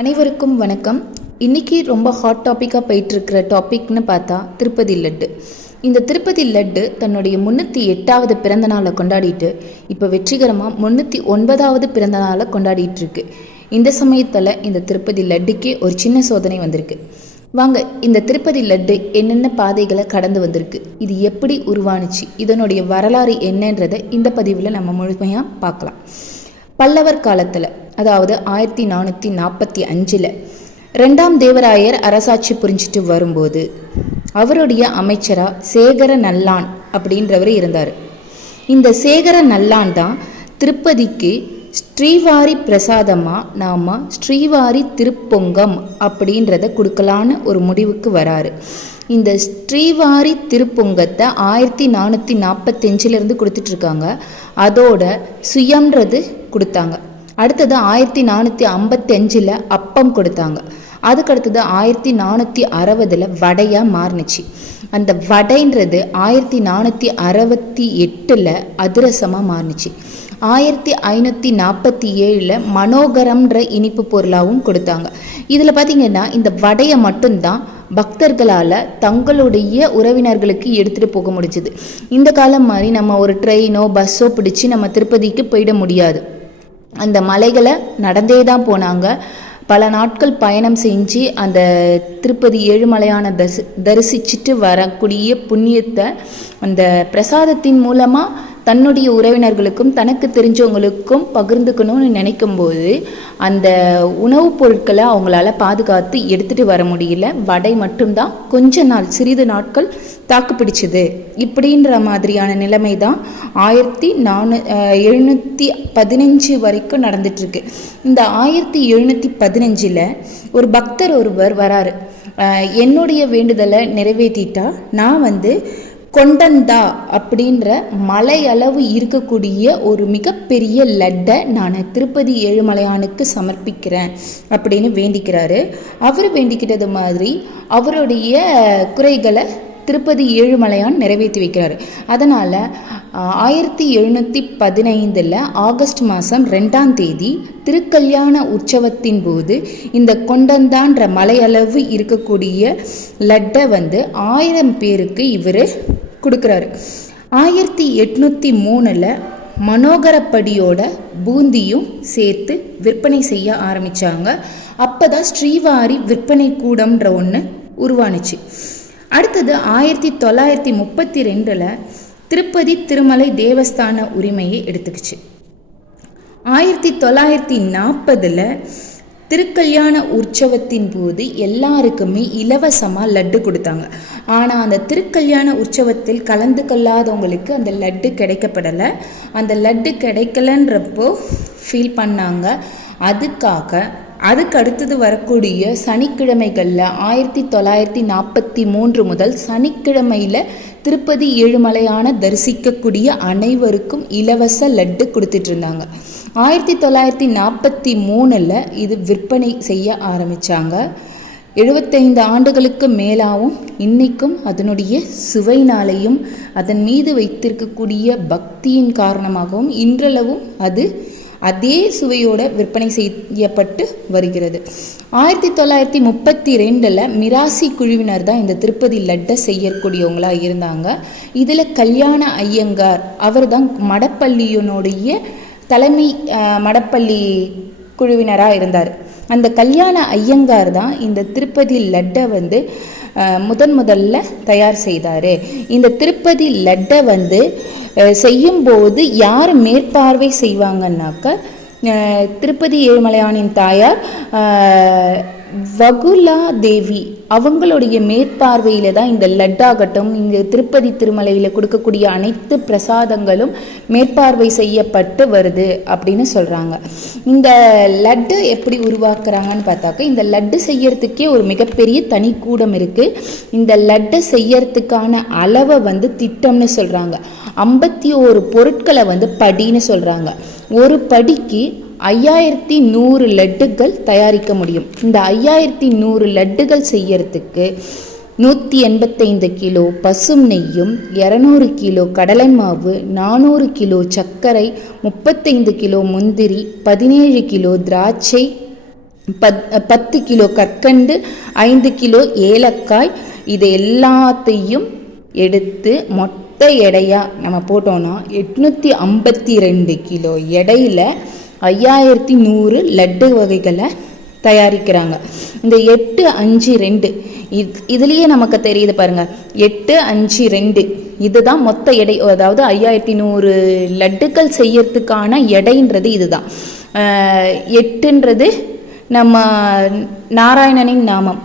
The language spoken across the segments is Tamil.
அனைவருக்கும் வணக்கம். இன்றைக்கி ரொம்ப ஹாட் டாப்பிக்காக போயிட்டுருக்கிற டாபிக்னு பார்த்தா திருப்பதி லட்டு. இந்த திருப்பதி லட்டு தன்னுடைய 308வது பிறந்த நாளை கொண்டாடிட்டு இப்போ வெற்றிகரமாக 309வது பிறந்த நாளை கொண்டாடிட்டுருக்கு. இந்த சமயத்தில் இந்த திருப்பதி லட்டுக்கே ஒரு சின்ன சோதனை வந்திருக்கு. வாங்க, இந்த திருப்பதி லட்டு என்னென்ன பாதைகளை கடந்து வந்திருக்கு, இது எப்படி உருவானுச்சு, இதனுடைய வரலாறு என்னன்றதை இந்த பதிவில் நம்ம முழுமையாக பார்க்கலாம். பல்லவர் காலத்தில், அதாவது 1445 2ஆம் தேவராயர் அரசாட்சி புரிஞ்சிட்டு வரும்போது அவருடைய அமைச்சராக சேகர நல்லான் அப்படின்றவர் இருந்தார். இந்த சேகர நல்லான் தான் திருப்பதிக்கு ஸ்ரீவாரி பிரசாதமாக நாம் ஸ்ரீவாரி திருப்பொங்கம் அப்படின்றத கொடுக்கலான்னு ஒரு முடிவுக்கு வராரு. இந்த ஸ்ரீவாரி திருப்பொங்கத்தை 1445 கொடுத்துட்ருக்காங்க. அதோட சுயம்ன்றது கொடுத்தாங்க. அடுத்தது 1455 அப்பம் கொடுத்தாங்க. அதுக்கடுத்தது 1460 வடையாக மாறுனுச்சு. அந்த வடைன்றது 1468 அதிரசமாக மாறுனுச்சு. 1547 மனோகரம்ன்ற இனிப்பு பொருளாகவும் கொடுத்தாங்க. இதில் பார்த்திங்கன்னா இந்த வடையை மட்டும்தான் பக்தர்களால் தங்களுடைய உறவினர்களுக்கு எடுத்துகிட்டு போக முடிஞ்சுது. இந்த காலம் மாதிரி நம்ம ஒரு ட்ரெயினோ பஸ்ஸோ பிடிச்சி நம்ம திருப்பதிக்கு போயிட முடியாது. அந்த மலைகளை நடந்தே தான் போனாங்க. பல நாட்கள் பயணம் செஞ்சு அந்த திருப்பதி ஏழுமலையான தரிசிச்சுட்டு வரக்கூடிய புண்ணியத்தை அந்த பிரசாதத்தின் மூலமாக தன்னுடைய உறவினர்களுக்கும் தனக்கு தெரிஞ்சவங்களுக்கும் பகிர்ந்துக்கணும்னு நினைக்கும்போது அந்த உணவுப் பொருட்களை அவங்களால பாதுகாத்து எடுத்துகிட்டு வர முடியல. வடை மட்டும்தான் கொஞ்ச நாள், சிறிது நாட்கள் தாக்கு பிடிச்சது. இப்படின்ற மாதிரியான நிலைமை தான் 1715 வரைக்கும் நடந்துட்டுருக்கு. இந்த 1715 ஒரு பக்தர் ஒருவர் வராரு. என்னுடைய வேண்டுதலை நிறைவேற்றிட்டா நான் கொண்டந்தா அப்படின்ற மலையளவு இருக்கக்கூடிய ஒரு மிகப்பெரிய லட்டை நான் திருப்பதி ஏழுமலையானுக்கு சமர்ப்பிக்கிறேன் அப்படின்னு வேண்டிக்கிறாரு. அவர் வேண்டிக்கிட்டது மாதிரி அவருடைய குறைகளை திருப்பதி ஏழுமலையான் நிறைவேற்றி வைக்கிறாரு. அதனால் 1715 ஆகஸ்ட் மாதம் 2ஆம் தேதி திருக்கல்யாண உற்சவத்தின் போது இந்த கொண்டந்தான்ற மலையளவு இருக்கக்கூடிய லட்டை 1000 பேருக்கு இவர் கொடுக்குறாரு. 1803 மனோகரப்படியோட பூந்தியும் சேர்த்து விற்பனை செய்ய ஆரம்பித்தாங்க. அப்போ தான் ஸ்ரீவாரி விற்பனை கூடம்ன்ற ஒன்று உருவானுச்சு. அடுத்தது 1932 திருப்பதி திருமலை தேவஸ்தான உரிமையை எடுத்துக்கிச்சு. 1940 திருக்கல்யாண உற்சவத்தின் போது எல்லாருக்குமே இலவசமாக லட்டு கொடுத்தாங்க. ஆனால் அந்த திருக்கல்யாண உற்சவத்தில் கலந்து கொள்ளாதவங்களுக்கு அந்த லட்டு கிடைக்கப்படலை. அந்த லட்டு கிடைக்கலன்றப்போ ஃபீல் பண்ணாங்க. அதுக்கு அடுத்தது வரக்கூடிய சனிக்கிழமைகளில் 1943 முதல் சனிக்கிழமையில் திருப்பதி ஏழுமலையான தரிசிக்கக்கூடிய அனைவருக்கும் இலவச லட்டு கொடுத்துட்டு இருந்தாங்க. 1943 இது விற்பனை செய்ய ஆரம்பித்தாங்க. 75 ஆண்டுகளுக்கு மேலாகவும் இன்னைக்கும் அதனுடைய சுவையினாலையும் அதன் மீது வைத்திருக்கக்கூடிய பக்தியின் காரணமாகவும் இன்றளவும் அது அதே சுவையோட விற்பனை செய்யப்பட்டு வருகிறது. 1932 மிராசி குழுவினர் தான் இந்த திருப்பதி லட்டை செய்யக்கூடியவங்களாக இருந்தாங்க. இதில் கல்யாண ஐயங்கார், அவர் தான் மடப்பள்ளியினுடைய தலைமை மடப்பள்ளி குழுவினராக இருந்தார். அந்த கல்யாண ஐயங்கார் தான் இந்த திருப்பதி லட்டை முதல்ல தயார் செய்தார். இந்த திருப்பதி லட்டை செய்யும்போது யார் மேற்பார்வை செய்வாங்கன்னாக்க திருப்பதி ஏழுமலையானின் தாயார் வகுலா தேவி அவங்களுடைய மேற்பார்வையில் தான் இந்த லட்டாகட்டும், இந்த திருப்பதி திருமலையில் கொடுக்கக்கூடிய அனைத்து பிரசாதங்களும் மேற்பார்வை செய்யப்பட்டு வருது அப்படின்னு சொல்கிறாங்க. இந்த லட்டு எப்படி உருவாக்குறாங்கன்னு பார்த்தாக்க, இந்த லட்டு செய்யறதுக்கே ஒரு மிகப்பெரிய தனி கூடம் இருக்குது. இந்த லட்டை செய்யறதுக்கான அளவை திட்டம்னு சொல்கிறாங்க. 51 பொருட்களை படின்னு சொல்கிறாங்க. ஒரு படிக்கு 5100 லட்டுகள் தயாரிக்க முடியும். இந்த 5100 லட்டுகள் செய்யறதுக்கு 185 கிலோ பசும் நெய்யும், 200 கிலோ கடலை மாவு, 400 கிலோ சர்க்கரை, 35 கிலோ முந்திரி, 17 கிலோ திராட்சை, 10 கிலோ கற்கண்டு, 5 கிலோ ஏலக்காய், இது எல்லாத்தையும் எடுத்து மொத்த எடையாக நம்ம போட்டோன்னா 852 கிலோ எடையில் 5100 லட்டு வகைகளை தயாரிக்கிறாங்க. இந்த 852 இதுலேயே நமக்கு தெரியுது பாருங்கள், 852 இதுதான் மொத்த எடை. அதாவது 5100 லட்டுக்கள் செய்யறதுக்கான எடைன்றது இதுதான். 8ன்றது நம்ம நாராயணனின் நாமம்,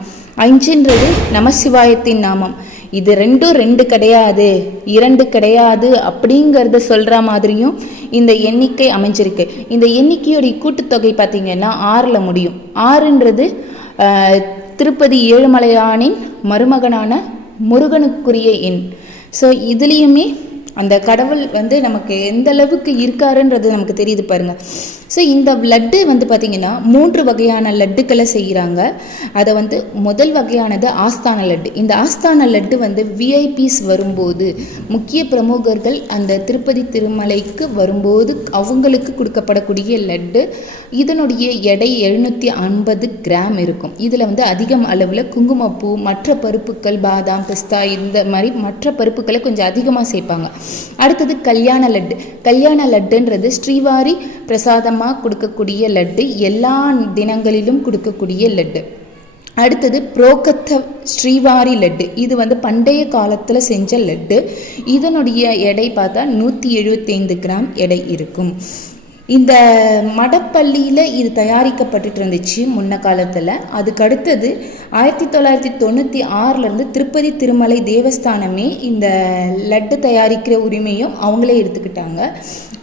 5ன்றது நமசிவாயத்தின் நாமம். இது 2 கிடையாது, 2 கிடையாது அப்படிங்கிறத சொல்கிற மாதிரியும் இந்த எண்ணிக்கை அமைஞ்சிருக்கு. இந்த எண்ணிக்கையோடைய கூட்டுத்தொகை பார்த்திங்கன்னா 6ல் முடியும். 6ன்றது திருப்பதி ஏழுமலையானின் மருமகனான முருகனுக்குரிய எண். ஸோ இதுலேயுமே அந்த கடவுள் நமக்கு எந்த அளவுக்கு இருக்காருன்றது நமக்கு தெரியுது பாருங்கள். ஸோ இந்த லட்டு பார்த்திங்கன்னா 3 வகையான லட்டுக்களை செய்கிறாங்க. அதை முதல் வகையானது ஆஸ்தான லட்டு. இந்த ஆஸ்தான லட்டு விஐபிஸ் வரும்போது, முக்கிய பிரமுகர்கள் அந்த திருப்பதி திருமலைக்கு வரும்போது அவங்களுக்கு கொடுக்கப்படக்கூடிய லட்டு. இதனுடைய எடை 750 கிராம் இருக்கும். இதில் அதிகம் அளவில் குங்குமப்பூ, மற்ற பருப்புக்கள், பாதாம், பிஸ்தா, இந்த மாதிரி மற்ற பருப்புக்களை கொஞ்சம் அதிகமாக சேர்ப்பாங்க. அடுத்தது கல்யாண லட்டு. கல்யாண லட்டுன்றது ஸ்ரீவாரி பிரசாதமாக கொடுக்கக்கூடிய லட்டு, எல்லா தினங்களிலும் கொடுக்கக்கூடிய லட்டு. அடுத்தது புரோகத்த ஸ்ரீவாரி லட்டு. இது பண்டைய காலத்தில் செஞ்ச லட்டு. இதனுடைய எடை பார்த்தா 175 கிராம் எடை இருக்கும். இந்த மடப்பள்ளியில் இது தயாரிக்கப்பட்டுட்டு இருந்துச்சு முன்ன காலத்தில். அதுக்கு அடுத்தது 1996 திருப்பதி திருமலை தேவஸ்தானமே இந்த லட்டு தயாரிக்கிற உரிமையும் அவங்களே எடுத்துக்கிட்டாங்க.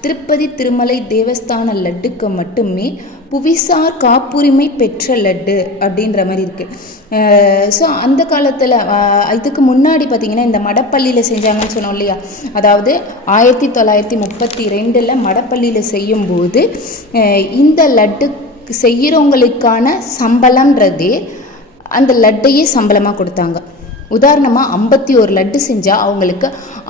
திருப்பதி திருமலை தேவஸ்தான லட்டுக்கு மட்டுமே புவிசார் காப்புரிமை பெற்ற லட்டு அப்படின்ற மாதிரி இருக்குது. ஸோ அந்த காலத்தில் இதுக்கு முன்னாடி பார்த்திங்கன்னா இந்த மடப்பள்ளியில் செஞ்சாங்கன்னு சொன்னோம் இல்லையா, அதாவது 1932 மடப்பள்ளியில் செய்யும்போது இந்த லட்டு செய்கிறவங்களுக்கான சம்பளம்ன்றதே அந்த லட்டையே சம்பளமாக கொடுத்தாங்க. உதாரணமாக 51 லட்டு செஞ்சால் அவங்களுக்கு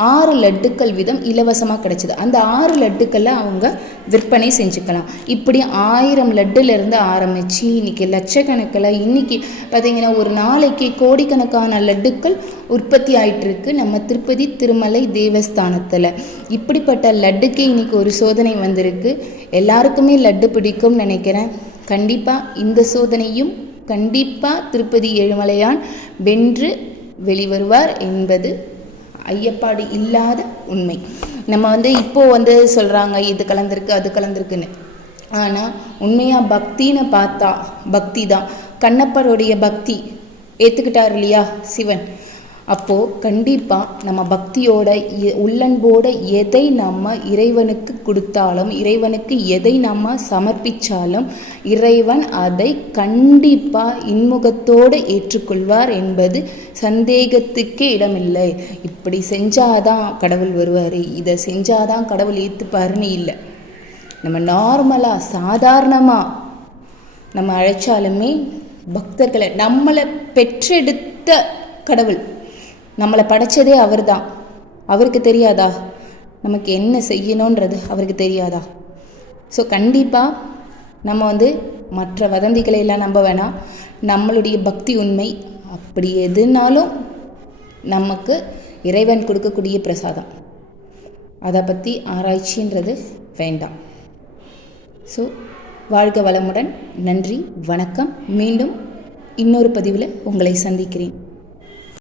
6 லட்டுக்கள் வீதம் இலவசமாக கிடைச்சிது. அந்த 6 லட்டுக்களை அவங்க விற்பனை செஞ்சுக்கலாம். இப்படி 1000 லட்டுலேருந்து ஆரம்பித்து இன்றைக்கி லட்சக்கணக்கில், இன்றைக்கி பார்த்திங்கன்னா ஒரு நாளைக்கு கோடிக்கணக்கான லட்டுக்கள் உற்பத்தி ஆகிட்டுருக்கு நம்ம திருப்பதி திருமலை தேவஸ்தானத்தில். இப்படிப்பட்ட லட்டுக்கு இன்றைக்கி ஒரு சோதனை வந்திருக்கு. எல்லாருக்குமே லட்டு பிடிக்கும்னு நினைக்கிறேன். கண்டிப்பாக இந்த சோதனையும் கண்டிப்பாக திருப்பதி ஏழுமலையான் வென்று வெளிவருவார் என்பது ஐயப்பாடு இல்லாத உண்மை. நம்ம இப்போது சொல்கிறாங்க இது கலந்துருக்கு அது கலந்துருக்குன்னு. ஆனால் உண்மையாக பக்தின்னு பார்த்தா பக்தி தான். கண்ணப்பருடைய பக்தி ஏற்றுக்கிட்டார் இல்லையா சிவன். அப்போது கண்டிப்பாக நம்ம பக்தியோட உள்ளன்போட எதை நம்ம இறைவனுக்கு கொடுத்தாலும், இறைவனுக்கு எதை நம்ம சமர்ப்பித்தாலும் இறைவன் அதை கண்டிப்பாக இன்முகத்தோடு ஏற்றுக்கொள்வார் என்பது சந்தேகத்துக்கே இடமில்லை. இப்படி செஞ்சாதான் கடவுள் வருவார், இதை செஞ்சாதான் கடவுள் ஏற்றுப்பாருன்னு இல்லை. நம்ம நார்மலாக சாதாரணமாக நம்ம அழைச்சாலுமே பக்தர்களை, நம்மளை பெற்றெடுத்த கடவுள், நம்மளை படைச்சதே அவர் தான். அவருக்கு தெரியாதா நமக்கு என்ன செய்யணுன்றது? அவருக்கு தெரியாதா? ஸோ கண்டிப்பாக நம்ம மற்ற வதந்திகளை எல்லாம் நம்ப வேணாம். நம்மளுடைய பக்தி உண்மை. அப்படி எதுனாலும் நமக்கு இறைவன் கொடுக்கக்கூடிய பிரசாதம், அதை பற்றி ஆராய்ச்சின்றது வேண்டாம். ஸோ வாழ்க வளமுடன். நன்றி, வணக்கம். மீண்டும் இன்னொரு பதிவில் உங்களை சந்திக்கிறேன்.